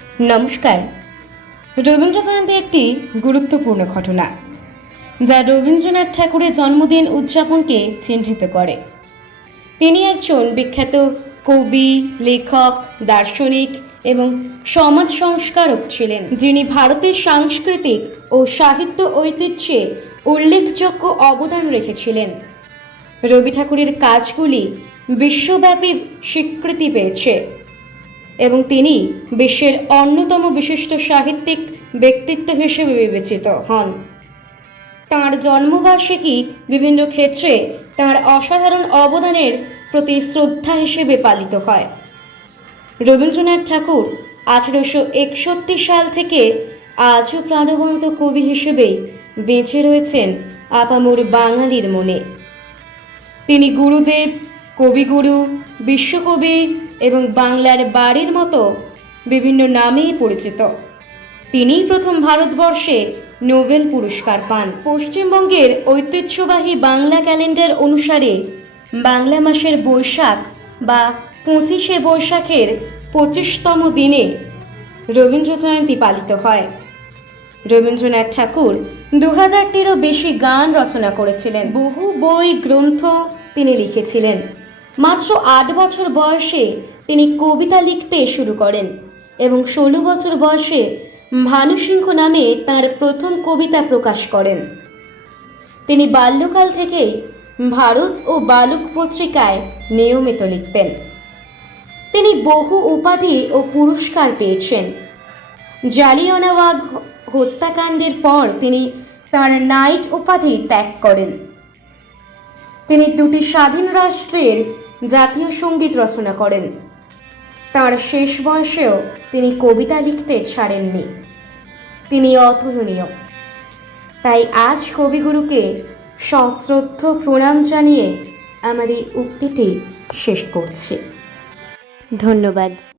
নমস্কার। রবীন্দ্র জয়ন্তী একটি গুরুত্বপূর্ণ ঘটনা, যা রবীন্দ্রনাথ ঠাকুরের জন্মদিন উদযাপনকে চিহ্নিত করে। তিনি একজন বিখ্যাত কবি, লেখক, দার্শনিক এবং সমাজ সংস্কারক ছিলেন, যিনি ভারতের সাংস্কৃতিক ও সাহিত্য ঐতিহ্যে উল্লেখযোগ্য অবদান রেখেছিলেন। রবি ঠাকুরের কাজগুলি বিশ্বব্যাপী স্বীকৃতি পেয়েছে। এবং তিনি বিশ্বের অন্যতম বিশিষ্ট সাহিত্যিক ব্যক্তিত্ব হিসেবে বিবেচিত হন। তাঁর জন্মবার্ষিকী বিভিন্ন ক্ষেত্রে তাঁর অসাধারণ অবদানের প্রতি শ্রদ্ধা হিসেবে পালিত হয়। রবীন্দ্রনাথ ঠাকুর আঠেরোশো একষট্টি সাল থেকে আজও প্রাণবন্ত কবি হিসেবে বেঁচে রয়েছেন আপামোর বাঙালির মনে। তিনি গুরুদেব, কবিগুরু, বিশ্বকবি এবং বাংলার বাড়ির মতো বিভিন্ন নামেই পরিচিত। তিনিই প্রথম ভারতবর্ষে নোবেল পুরস্কার পান। পশ্চিমবঙ্গের ঐতিহ্যবাহী বাংলা ক্যালেন্ডার অনুসারে বাংলা মাসের বৈশাখ বা পঁচিশে বৈশাখের পঁচিশতম দিনে রবীন্দ্র জয়ন্তী পালিত হয়। রবীন্দ্রনাথ ঠাকুর দু হাজারটিরও বেশি গান রচনা করেছিলেন। বহু বই, গ্রন্থ তিনি লিখেছিলেন। মাত্র আট বছর বয়সে তিনি কবিতা লিখতে শুরু করেন এবং ষোলো বছর বয়সে ভানুসিংহ নামে তার প্রথম কবিতা প্রকাশ করেন। তিনি বাল্যকাল থেকেই ভারত ও বালুক পত্রিকায় নিয়মিত লিখতেন। তিনি বহু উপাধি ও পুরস্কার পেয়েছেন। জালিয়ানওয়াগ হত্যাকাণ্ডের পর তিনি তার নাইট উপাধি ত্যাগ করেন। তিনি দুটি স্বাধীন রাষ্ট্রের জাতীয় সংগীত রচনা করেন। তার শেষ বয়সেও তিনি কবিতা লিখতে ছাড়েননি। তিনি অতুলনীয়। তাই আজ কবিগুরুকে সশ্রদ্ধ প্রণাম জানিয়ে আমার এই উক্তিটি শেষ করছি। ধন্যবাদ।